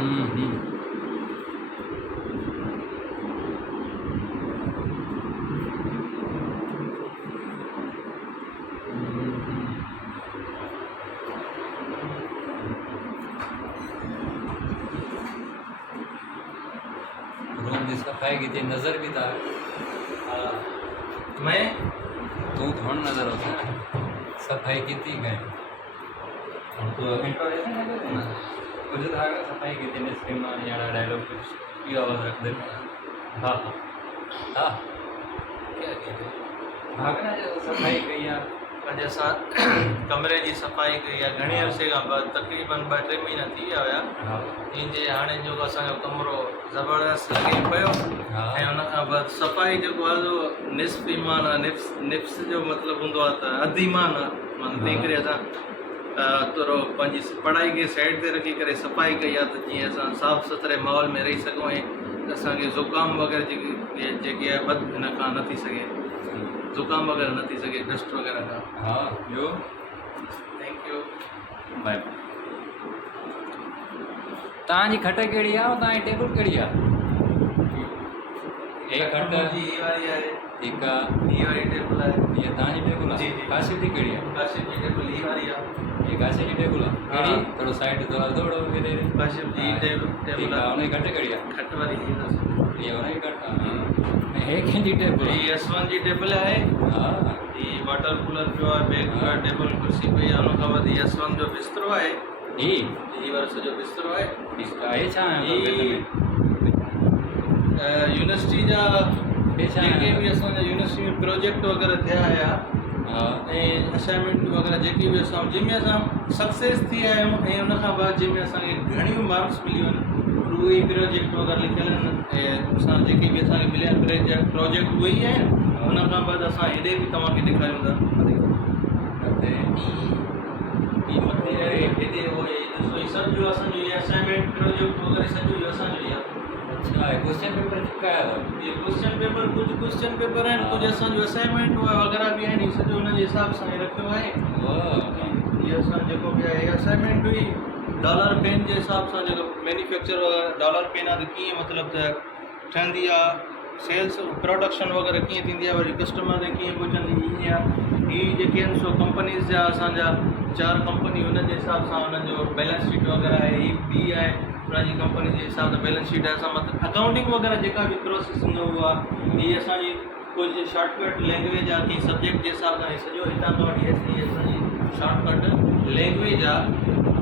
रूम की सफाई की थी, नज़र भी था। मैं तू थोड़ा नज़र होता है, सफाई की थी गए तो इंट्रोडक्शन है ना कुछ था सफाई की थी इसके मां यार डायलॉग कुछ की आवाज़ रख दे। हाँ हाँ हाँ क्या कह भागना जो सफाई कई आहे अॼु असां कमरे जी सफ़ाई कई आहे घणे अरसे खां बाद तक़रीबन 2-3 महीना थी विया हुया। हाँ इन जे हाणे जेको असांजो कमिरो ज़बरदस्त लॻे पियो ऐं उन खां बाद सफ़ाई जेको आहे जो निस्फ़ ईमान आहे, निफ्स जो मतिलबु हूंदो आहे त अधु ईमान आहे। माना तंहिं करे असां थोरो पंहिंजी पढ़ाई खे साइड ते रखी करे सफ़ाई कई आहे त जीअं असां साफ़ु सुथरे माहौल में रही सघूं ऐं असांखे ज़ुकाम वग़ैरह जेकी आहे बद हिन खां न थी सघे, ज़ुकाम वग़ैरह न थी सघे, डस्ट वग़ैरह खां। हाँ ॿियो थैंक यू। बाय। तव्हांजी खट कहिड़ी आहे ऐं तव्हांजी टेबल कहिड़ी आहे? एक खट जी ई वारी आहे, ठीकु आहे, ई वारी टेबल आहे। हीअ तव्हांजी टेबल आहे? जी, जी। काशिफ जी कहिड़ी आहे? काशिफ जी टेबल ई वारी आहे। ये काशिफ जी टेबल आहे? हाँ। कहिड़ी? थोरो साइड थोरो थोरो केॾे काशिफ जी टेबल ठीकु आहे, हुनजी घटि कहिड़ी आहे? खट वारी जी अथसि। ये हुनजी घटि आहे। ऐं हे कंहिंजी टेबल आहे? ही S1 जी टेबल आहे। हा ही वाटर कूलर पियो आहे, बैग पियो आहे, टेबल कुर्सी पई आहे। हुन खां वधीक ही S1 जो बिस्तरो आहे। ही ही वारो सॼो बिस्तरो आहे। ठीकु आहे। हे छा आहे ही बेड में? यूनिवर्सिटी जा हे छा जेके आहे? बि असांजा यूनिवर्सिटी में प्रोजेक्ट वग़ैरह थिया हुया हा ऐं असाइनमेंट वग़ैरह जेके बि असां जंहिंमें असां सक्सेस थी विया आहियूं ऐं उन खां बाद जंहिंमें असांखे घणियूं मार्क्स मिलियूं आहिनि उहे ई प्रोजेक्ट वग़ैरह लिखियल आहिनि ऐं असां जेके बि असांखे मिलिया आहिनि प्रोजेक्ट उहे ई आहिनि। उन खां बाद असां हेॾे बि तव्हांखे ॾेखारियूं था। ही मथे आहे, हेॾे हो आहे, ॾिसो ही सॼो असांजो इहे असाइनमेंट प्रोजेक्ट वग़ैरह सॼो इहो असांजो ई आहे। अच्छा आहे क्वेश्चन पेपर चिपकाया अथव? ये क्वेश्चन पेपर कुछ क्वेश्चन पेपर आहिनि, कुझु असांजो असाइनमेंट वग़ैरह बि आहिनि। ही सॼो हुन जे हिसाब सां ई रखियो आहे। ये असां जेको बि आहे असाइनमेंट हुई डॉलर पेन जे हिसाब सां जेको मैन्युफैक्चर वग़ैरह डॉलर पेन आहे त कीअं मतिलबु त ठहंदी आहे, सेल्स प्रोडक्शन वग़ैरह कीअं थींदी आहे, वरी कस्टमर ते कीअं पहुचंदी ईअं आहे। ही जेके आहिनि सो कंपनीज़ जा असांजा 4 कंपनी हुन जे हिसाब सां हुननि जो बैलेंस शीट वग़ैरह आहे। ही ॿी आहे हुनजी कंपनी जे हिसाब सां बैलेंस शीट आहे। असां मतिलबु अकाउंटिंग वग़ैरह जेका बि प्रोसेस हूंदो आहे हीअ असांजी कुझु शॉर्टकट लैंग्वेज आहे की सब्जेक्ट जे हिसाब सां सॼो हितां खां वठी असांजी शॉर्टकट लैंग्वेज आहे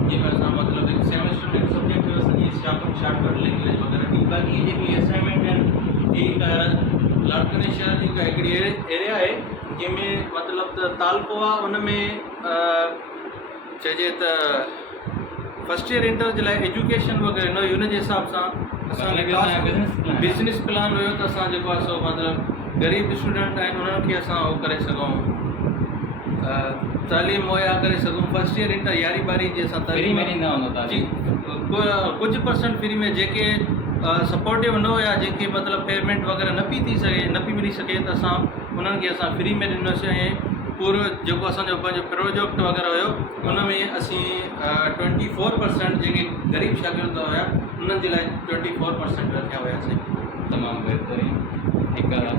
जंहिंमें असां मतिलबु हिकु सेमेस्टर में हिकु सब्जेक्ट में असांजी शॉर्टकट लैंग्वेज वग़ैरह थी। बाक़ी जेकी असाइनमेंट आहिनि ही लाड़काने शहर जी हिकिड़ी एरिया आहे जंहिंमें मतिलबु त तालको आहे। उन में चइजे त फर्स्ट ईयर इंटर जे लाइ एजुकेशन वग़ैरह न हुन जे हिसाब सां असांखे बिज़नेस प्लान हुयो त असां जेको आहे सो मतिलबु ग़रीब स्टूडेंट आहिनि उन्हनि खे असां उहो करे सघूं, तालीम मुहैया करे सघूं। फर्स्ट ईयर इंटर 11वीं 12वीं जी असां फ्री में ॾींदा हूंदा जी कुझु परसेंट फ्री में जेके सपोर्टिव न हुया, जेके मतिलबु पेमेंट वग़ैरह न पई मिली सघे त असां उन्हनि खे असां फ्री में ॾिनोसीं। ऐं पूरो जेको असांजो पंहिंजो प्रोजेक्ट वग़ैरह हुयो उन में असीं 24% जेके ग़रीब शागिर्द हुया उन्हनि जे लाइ 24% रखिया हुयासीं। तमामु बहितरीनु। ठीकु आहे।